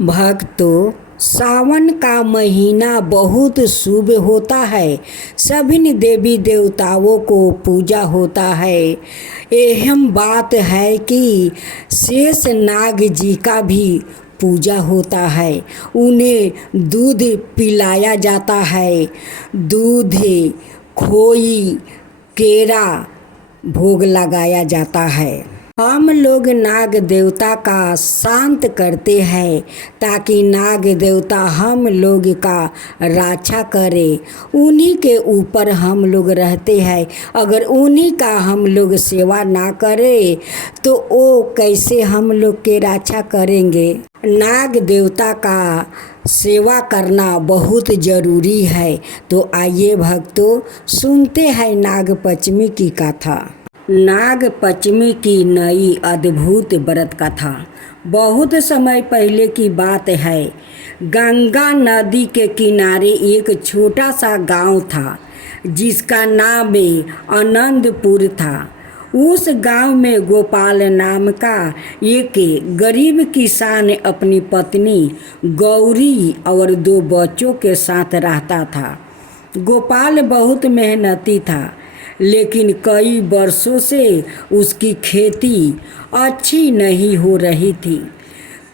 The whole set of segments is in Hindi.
भक्तों, सावन का महीना बहुत शुभ होता है। सभी देवी देवताओं को पूजा होता है। अहम बात है कि शेष नाग जी का भी पूजा होता है। उन्हें दूध पिलाया जाता है। दूध, खोई, केरा भोग लगाया जाता है। हम लोग नाग देवता का शांत करते हैं ताकि नाग देवता हम लोग का रक्षा करे। उन्हीं के ऊपर हम लोग रहते हैं। अगर उन्हीं का हम लोग सेवा ना करें तो वो कैसे हम लोग के रक्षा करेंगे। नाग देवता का सेवा करना बहुत ज़रूरी है। तो आइए भक्तों, सुनते हैं नाग पंचमी की कथा। नाग पंचमी की नई अद्भुत व्रत कथा। बहुत समय पहले की बात है। गंगा नदी के किनारे एक छोटा सा गांव था जिसका नाम आनंदपुर था। उस गांव में गोपाल नाम का एक गरीब किसान अपनी पत्नी गौरी और 2 बच्चों के साथ रहता था। गोपाल बहुत मेहनती था, लेकिन कई वर्षों से उसकी खेती अच्छी नहीं हो रही थी।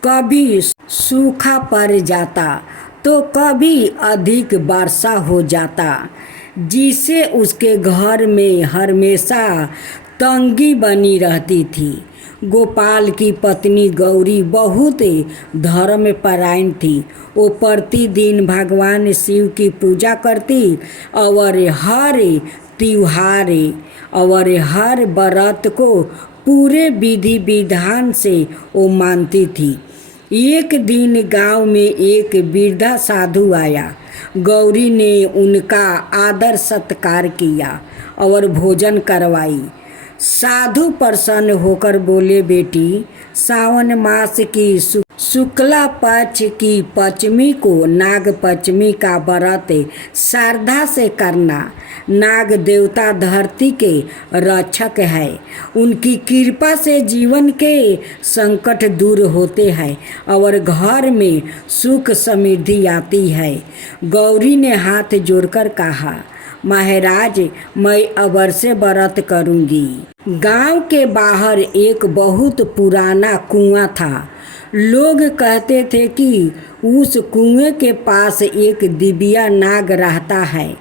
कभी सूखा पड़ जाता तो कभी अधिक वर्षा हो जाता, जिससे उसके घर में हमेशा तंगी बनी रहती थी। गोपाल की पत्नी गौरी बहुत धर्मपरायण थी। वो प्रतिदिन भगवान शिव की पूजा करती और हर त्योहार और हर व्रत को पूरे विधि विधान से वो मानती थी। एक दिन गांव में एक वृद्धा साधु आया। गौरी ने उनका आदर सत्कार किया और भोजन करवाई। साधु प्रसन्न होकर बोले, बेटी, सावन मास की शुक्ला पक्ष की पंचमी को नाग पंचमी का व्रत श्रद्धा से करना। नाग देवता धरती के रक्षक है। उनकी कृपा से जीवन के संकट दूर होते हैं और घर में सुख समृद्धि आती है। गौरी ने हाथ जोड़कर कहा, महाराज, मैं अवश्य व्रत करूंगी। गांव के बाहर एक बहुत पुराना कुआं था। लोग कहते थे कि उस कुएं के पास एक दिव्या नाग रहता है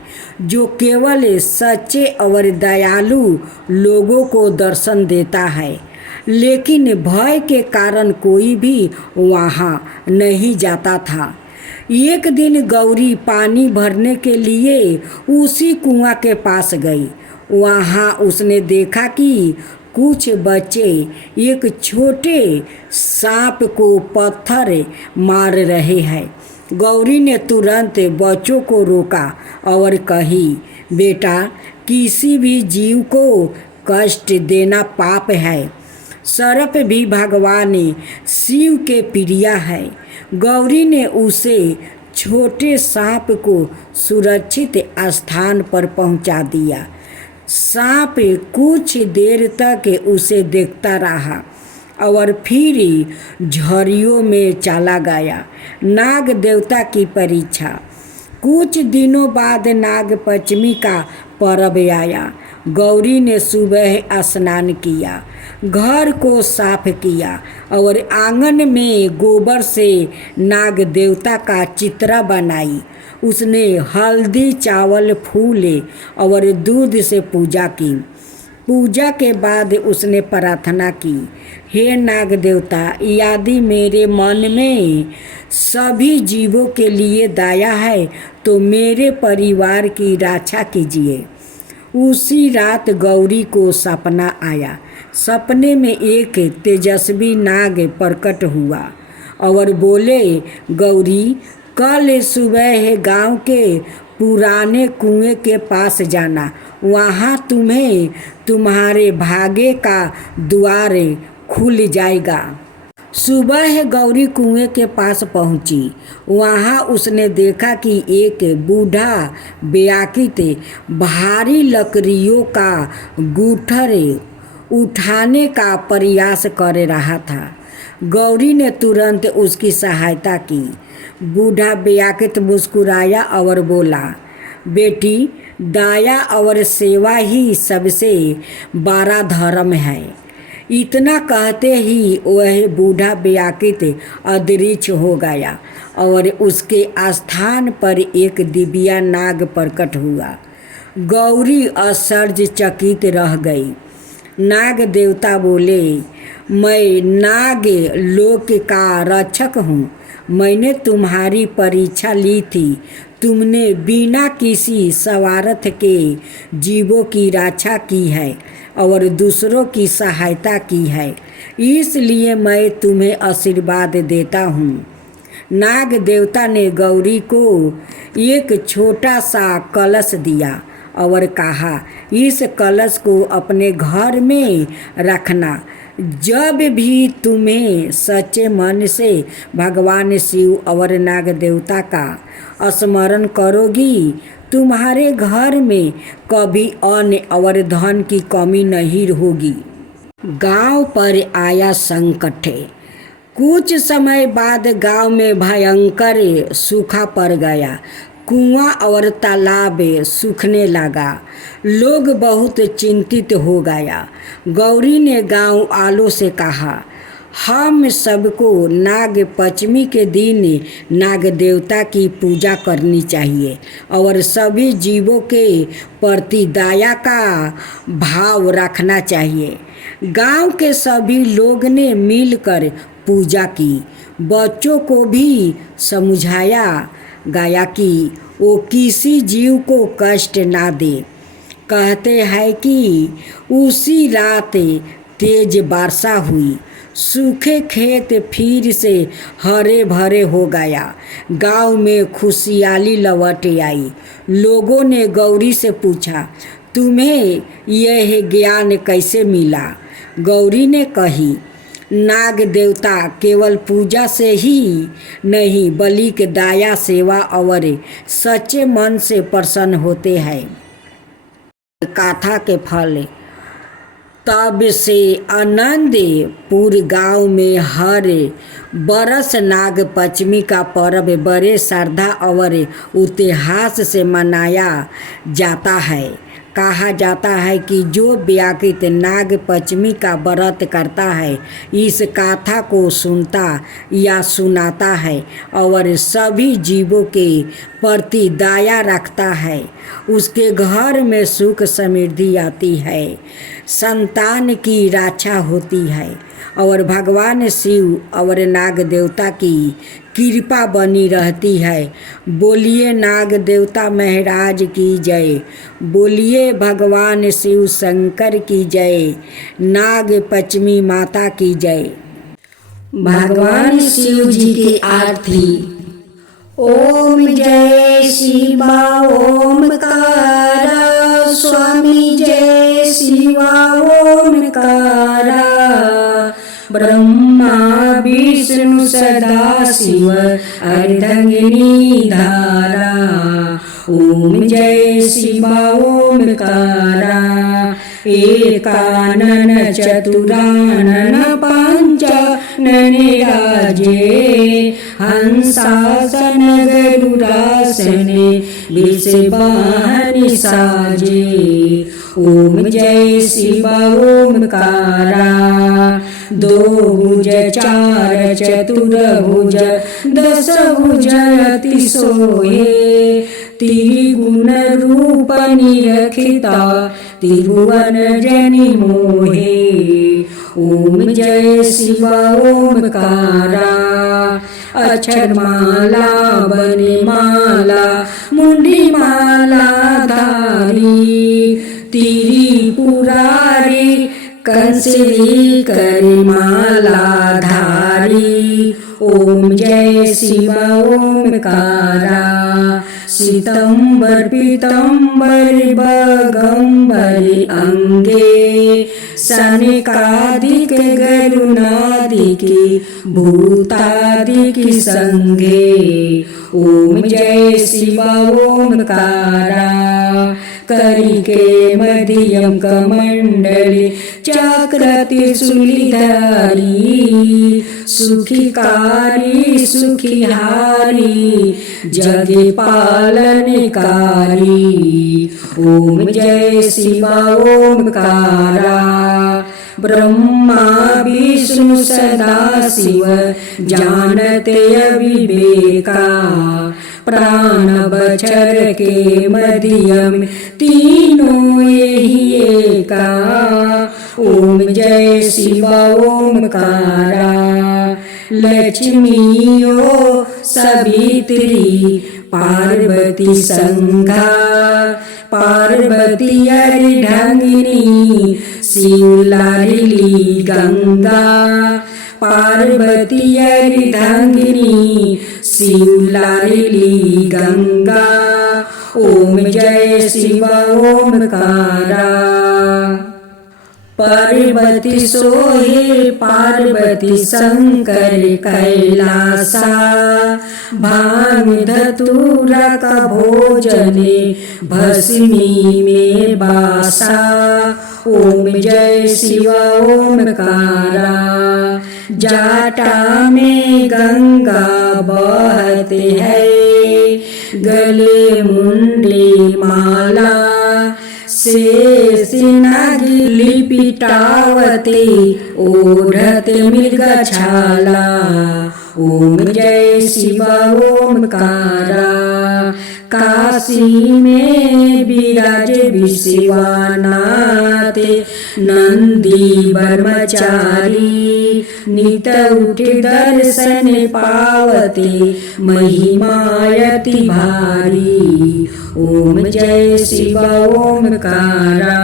जो केवल सच्चे और दयालु लोगों को दर्शन देता है। लेकिन भय के कारण कोई भी वहां नहीं जाता था। एक दिन गौरी पानी भरने के लिए उसी कुआं के पास गई। वहां उसने देखा कि कुछ बच्चे एक छोटे सांप को पत्थर मार रहे हैं। गौरी ने तुरंत बच्चों को रोका और कही, बेटा, किसी भी जीव को कष्ट देना पाप है। सर्प भी भगवान शिव के प्रिय है। गौरी ने उसे छोटे सांप को सुरक्षित स्थान पर पहुंचा दिया। सांप कुछ देर तक उसे देखता रहा और फिर झड़ियों में चला गया। नाग देवता की परीक्षा। कुछ दिनों बाद नाग पंचमी का पर्व आया। गौरी ने सुबह स्नान किया, घर को साफ किया और आंगन में गोबर से नाग देवता का चित्र बनाई। उसने हल्दी, चावल, फूल और दूध से पूजा की। पूजा के बाद उसने प्रार्थना की, हे नाग देवता, यदि मेरे मन में सभी जीवों के लिए दया है तो मेरे परिवार की रक्षा कीजिए। उसी रात गौरी को सपना आया। सपने में एक तेजस्वी नाग प्रकट हुआ और बोले, गौरी, कल सुबह गांव के पुराने कुएं के पास जाना। वहां तुम्हें तुम्हारे भाग्य का द्वार खुल जाएगा। सुबह गौरी कुएं के पास पहुंची। वहां उसने देखा कि एक बूढ़ा व्याकुत भारी लकड़ियों का गूठर उठाने का प्रयास कर रहा था। गौरी ने तुरंत उसकी सहायता की। बूढ़ा व्याकुल मुस्कुराया और बोला, बेटी, दया और सेवा ही सबसे बड़ा धर्म है। इतना कहते ही वह बूढ़ा व्याकुल अदृश्य हो गया और उसके स्थान पर एक दिव्या नाग प्रकट हुआ। गौरी आश्चर्यचकित रह गई। नाग देवता बोले, मैं नाग लोक का रक्षक हूँ। मैंने तुम्हारी परीक्षा ली थी। तुमने बिना किसी स्वार्थ के जीवों की रक्षा की है और दूसरों की सहायता की है, इसलिए मैं तुम्हें आशीर्वाद देता हूँ। नाग देवता ने गौरी को एक छोटा सा कलश दिया और कहा, इस कलश को अपने घर में रखना। जब भी तुम्हें सच्चे मन से भगवान शिव और नाग देवता का स्मरण करोगी, तुम्हारे घर में कभी अन्न और धन की कमी नहीं होगी। गांव पर आया संकट। कुछ समय बाद गांव में भयंकर सूखा पड़ गया। कुआं और तालाब सूखने लगा। लोग बहुत चिंतित हो गया। गौरी ने गांव वालों से कहा, हम सबको नाग पंचमी के दिन नाग देवता की पूजा करनी चाहिए और सभी जीवों के प्रति दया का भाव रखना चाहिए। गांव के सभी लोग ने मिलकर पूजा की। बच्चों को भी समझाया गया कि वो किसी जीव को कष्ट ना दे। कहते हैं कि उसी रात तेज वर्षा हुई। सूखे खेत फिर से हरे भरे हो गया। गांव में खुशहाली लौट आई। लोगों ने गौरी से पूछा, तुम्हें यह ज्ञान कैसे मिला? गौरी ने कही, नाग देवता केवल पूजा से ही नहीं बल्कि दया, सेवा और सच्चे मन से प्रसन्न होते हैं। कथा के फल। तब से आनंदपुर गांव में हर बरस नाग पंचमी का पर्व बड़े श्रद्धा और उत्साह से मनाया जाता है। कहा जाता है कि जो व्याकुल नाग पंचमी का व्रत करता है, इस कथा को सुनता या सुनाता है और सभी जीवों के प्रति दया रखता है, उसके घर में सुख समृद्धि आती है, संतान की रक्षा होती है और भगवान शिव और नाग देवता की कृपा बनी रहती है। बोलिए नाग देवता महाराज की जय। बोलिए भगवान शिव शंकर की जय। नाग पंचमी माता की जय। भगवान शिव जी की आरती। ओम जय शिवा ओमकारा, स्वामी जय शिवा ओमकारा। ब्रह्मा विष्णु सदा शिव अर्धंगिनी धारा। ओम जय शिवा ओमकारा। एकानन चतुरानन पंचानन राजे। हंसासन गरुडासन वृषभान साजे। ओम जय शिवा ओमकारा। दो भुज चार चतुर्भुज दस भुज अति सोहे। त्रिगुण रूप निरखिता त्रिभुवन जनि मोहे। ओम जय शिवा ओमकारा। अक्षरमाला वनमाला मुंडी माला धारी। त्रिपुरारी कंसरी करमाला धारी। ओम जय शिवा ओमकारा। सितंबर पीतंबर बगंबर अंगे। सनकादिक गरुनादिक भूतादिक संगे। ओम जय शिवा ओमकारा। करिके मध्यम कमंडले चक्रति शूलिधारी सुखिकारी सुखिहारी जगे पालनकारी। ओम जय शिव ओमकारा ब्रह्मा विष्णु सदा शिव जानते अविवेका प्राण बचर के मध्यम तीनों यही एका। ओम जय शिव ओमकारा लक्ष्मीओ सवित्री पार्वती संघा पार्वती अर्धांगिनी शिव लाडली गंगा पार्वती अर्धांगिनी शिव लाडली गंगा। ओम जय शिव ओमकारा पार्वती सोहे पार्वती शंकर कैलासा भांग धतूरा का भोजने भस्मी में बासा। ओम जय शिव ओमकारा जाटा में गंगा बहते है गले मुंडे माला शेष नागी लिपिटावते ओढ़ते मृगछाला। ओम जय शिव ओमकारा काशी में विराज विश्वनाथ नंदी ब्रह्मचारी नित उठ दर्शन पावते महिमायति भारी। ओम जय शिव ओमकारा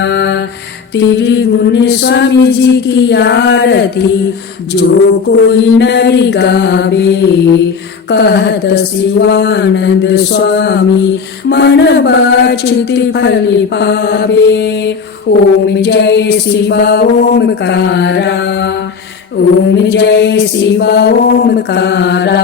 त्रिगुण स्वामी जी की आरती जो कोई नर गावे कहत शिवानंद स्वामी मन बक्षिति फल पावे। ओम जय शिव ओमकारा ओम जय शिव ओमकारा।